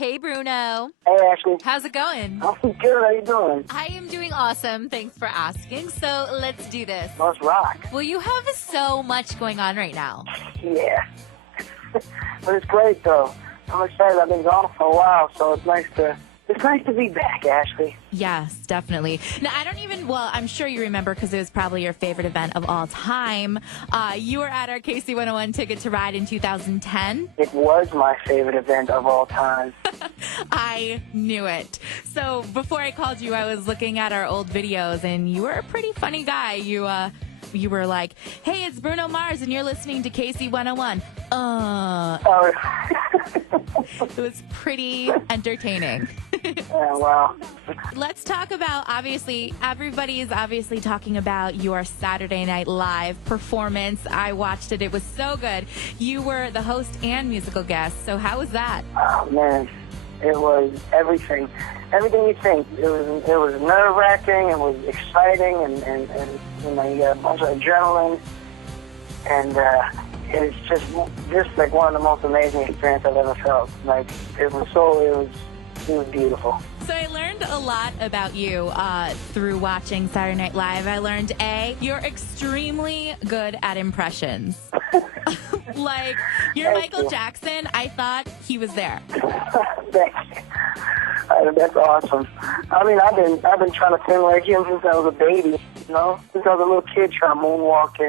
Hey, Bruno. Hey, Ashley. How's it going? I'm good. How you doing? I am doing awesome. Thanks for asking. So let's do this. Let's rock. Well, you have so much going on right now. Yeah. But it's great, though. I'm excited. I've been gone for a while, so it's nice to be back, Ashley. Yes, definitely. Now, I'm sure you remember because it was probably your favorite event of all time. You were at our KC101 Ticket to Ride in 2010. It was my favorite event of all time. I knew it. So before I called you, I was looking at our old videos, and you were a pretty funny guy. You were like, hey, it's Bruno Mars, and you're listening to KC101. Oh. It was pretty entertaining. Yeah, wow. Let's talk about, everybody is obviously talking about your Saturday Night Live performance. I watched it. It was so good. You were the host and musical guest. So how was that? Oh, man. It was everything. Everything you think. It was nerve-wracking. It was exciting, and you know, you got a bunch of adrenaline, and it's just like one of the most amazing experiences I've ever felt. Like it was beautiful. So I learned a lot about you through watching Saturday Night Live. I learned, you're extremely good at impressions. Like, you're Michael Jackson. I thought he was there. Thanks. That's awesome. I mean, I've been trying to sing like him since I was a baby, you know? Since I was a little kid trying to moonwalk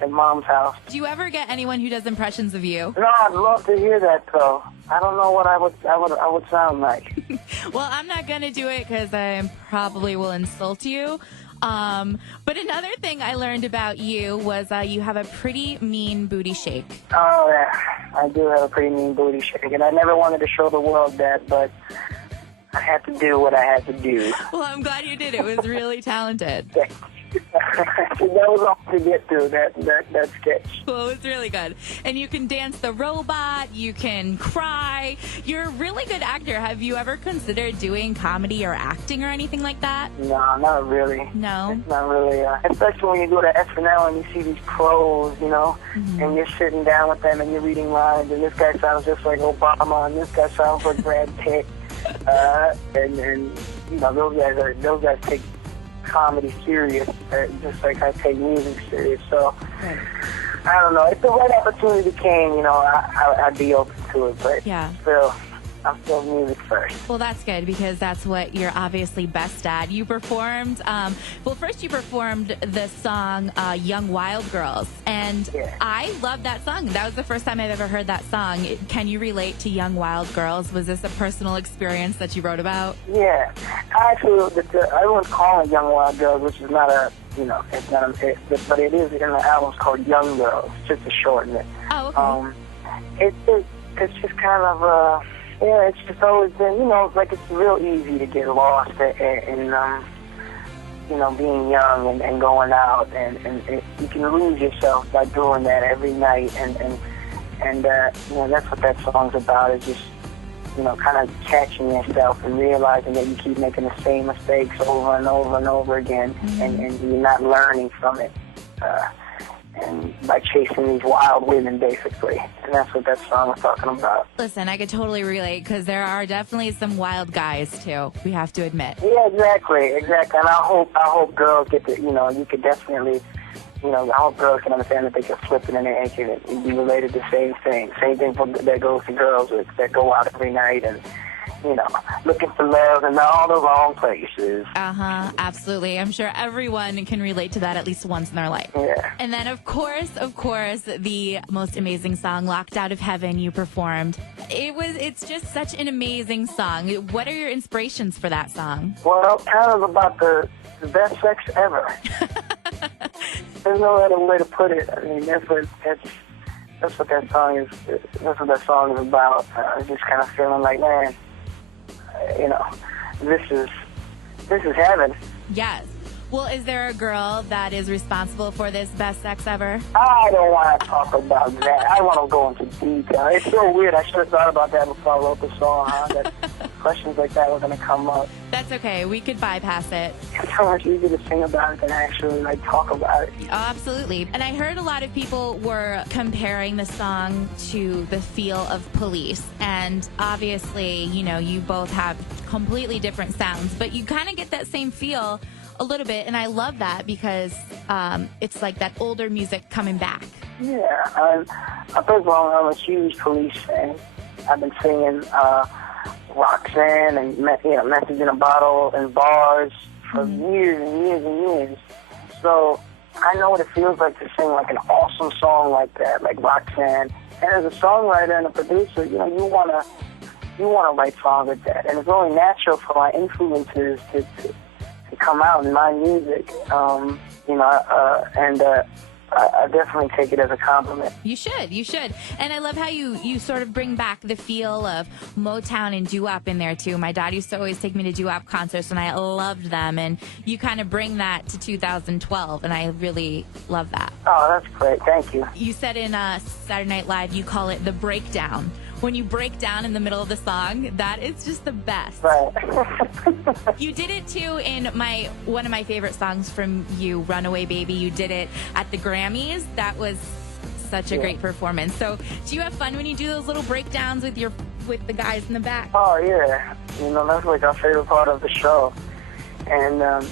in Mom's house. Do you ever get anyone who does impressions of you? No, I'd love to hear that, though. I don't know what I would sound like. Well, I'm not going to do it because I probably will insult you. But another thing I learned about you was you have a pretty mean booty shake. Oh, yeah. I do have a pretty mean booty shake, and I never wanted to show the world that, but I had to do what I had to do. Well, I'm glad you did. It was really talented. That was all to get through, that sketch. Well, it was really good. And you can dance the robot, you can cry. You're a really good actor. Have you ever considered doing comedy or acting or anything like that? No, not really. No? It's not really. Especially when you go to SNL and you see these pros, you know, and you're sitting down with them and you're reading lines, and this guy sounds just like Obama, and this guy sounds like Brad Pitt. And you know, those guys take comedy serious, just like I take music serious. So I don't know. If the right opportunity came, you know, I'd be open to it. But still, I'm still music first. Well, that's good because that's what you're obviously best at. You performed, first you performed the song Young Wild Girls, and I love that song. That was the first time I've ever heard that song. Can you relate to Young Wild Girls? Was this a personal experience that you wrote about? Yeah. Actually, everyone's calling it Young Wild Girls, which is not a, you know, it's not a hit, but it is in the album. It's called Young Girls, just to shorten it. Oh, okay. It's just kind of yeah, it's just always been, you know, like it's real easy to get lost in you know, being young and going out, and you can lose yourself by doing that every night, and you know, that's what that song's about, is just, you know, kind of catching yourself and realizing that you keep making the same mistakes over and over and over again, and you're not learning from it. And by chasing these wild women, basically. And that's what that song was talking about. Listen, I could totally relate, because there are definitely some wild guys, too, we have to admit. Yeah, exactly. And I hope girls get to, you know, you could definitely, you know, I hope girls can understand that they can flip it and they can be related to the same thing. Same thing that goes to girls that go out every night and, you know, looking for love in all the wrong places. Absolutely. I'm sure everyone can relate to that at least once in their life. Yeah. And then, of course, the most amazing song, Locked Out of Heaven, you performed. It's just such an amazing song. What are your inspirations for that song? Well, kind of about the best sex ever. There's no other way to put it. I mean, that's what that song is. That's what that song is about. Just kind of feeling like, man, you know, this is heaven. Yes. Well, is there a girl that is responsible for this best sex ever? I don't want to talk about that. I want to go into detail. It's so weird. I should have thought about that before I wrote the song, huh? That questions like that were going to come up. That's okay. We could bypass it. It's so much easier to sing about it than actually talk about it. Oh, absolutely. And I heard a lot of people were comparing the song to the feel of Police. And obviously, you both have completely different sounds, but you kind of get that same feel a little bit, and I love that because it's like that older music coming back. Yeah, first of all, I'm a huge Police fan. I've been singing Roxanne and Message in a Bottle and bars for years and years and years. So I know what it feels like to sing like an awesome song like that, like Roxanne. And as a songwriter and a producer, you wanna write songs like that, and it's only natural for my influences to come out in my music, I definitely take it as a compliment. You should. And I love how you sort of bring back the feel of Motown and doo-wop in there too. My dad used to always take me to doo-wop concerts, and I loved them, and you kind of bring that to 2012, and I really love that. Oh, that's great. Thank you. You said in Saturday Night Live you call it the breakdown. When you break down in the middle of the song, that is just the best. Right. You did it too in one of my favorite songs from you, Runaway Baby. You did it at the Grammys. That was such a great performance. So do you have fun when you do those little breakdowns with the guys in the back? Oh, yeah. That's like our favorite part of the show. And,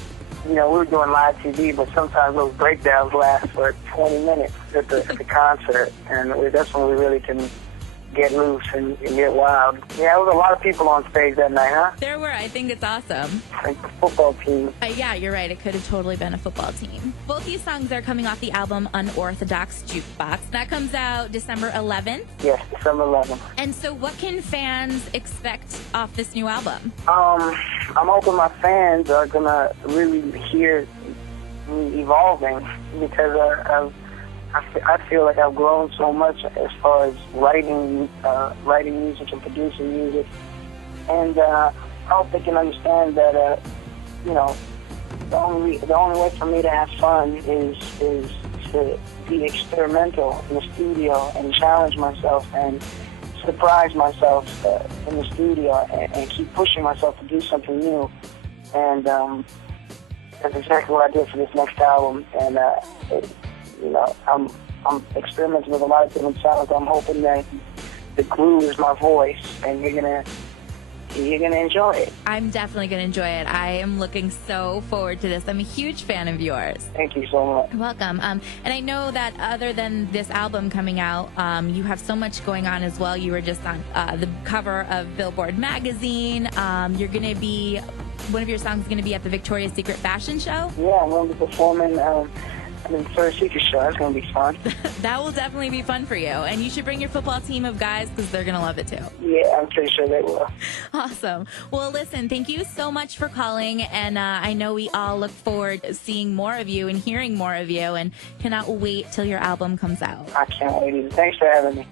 we were doing live TV, but sometimes those breakdowns last for 20 minutes at the concert. And that's when we really can get loose and get wild. Yeah, there was a lot of people on stage that night, huh? There were. I think it's awesome. Like the football team. Yeah, you're right. It could have totally been a football team. Both these songs are coming off the album Unorthodox Jukebox. That comes out December 11th. Yes, December 11th. And so what can fans expect off this new album? I'm hoping my fans are going to really hear me evolving, because I feel like I've grown so much as far as writing music and producing music, and I hope they can understand that the only way for me to have fun is to be experimental in the studio and challenge myself and surprise myself in the studio and keep pushing myself to do something new, and that's exactly what I did for this next album. And I'm experimenting with a lot of different sounds. I'm hoping that the glue is my voice, and you're gonna enjoy it. I'm definitely gonna enjoy it. I am looking so forward to this. I'm a huge fan of yours. Thank you so much. You're welcome. And I know that other than this album coming out, you have so much going on as well. You were just on the cover of Billboard magazine. You're gonna be, one of your songs is gonna be at the Victoria's Secret fashion show. Yeah, I'm gonna be performing in the Victoria's Secret show. It's going to be fun. That will definitely be fun for you. And you should bring your football team of guys, because they're going to love it too. Yeah, I'm pretty sure they will. Awesome. Well, listen, thank you so much for calling. And I know we all look forward to seeing more of you and hearing more of you, and cannot wait till your album comes out. I can't wait either. Thanks for having me.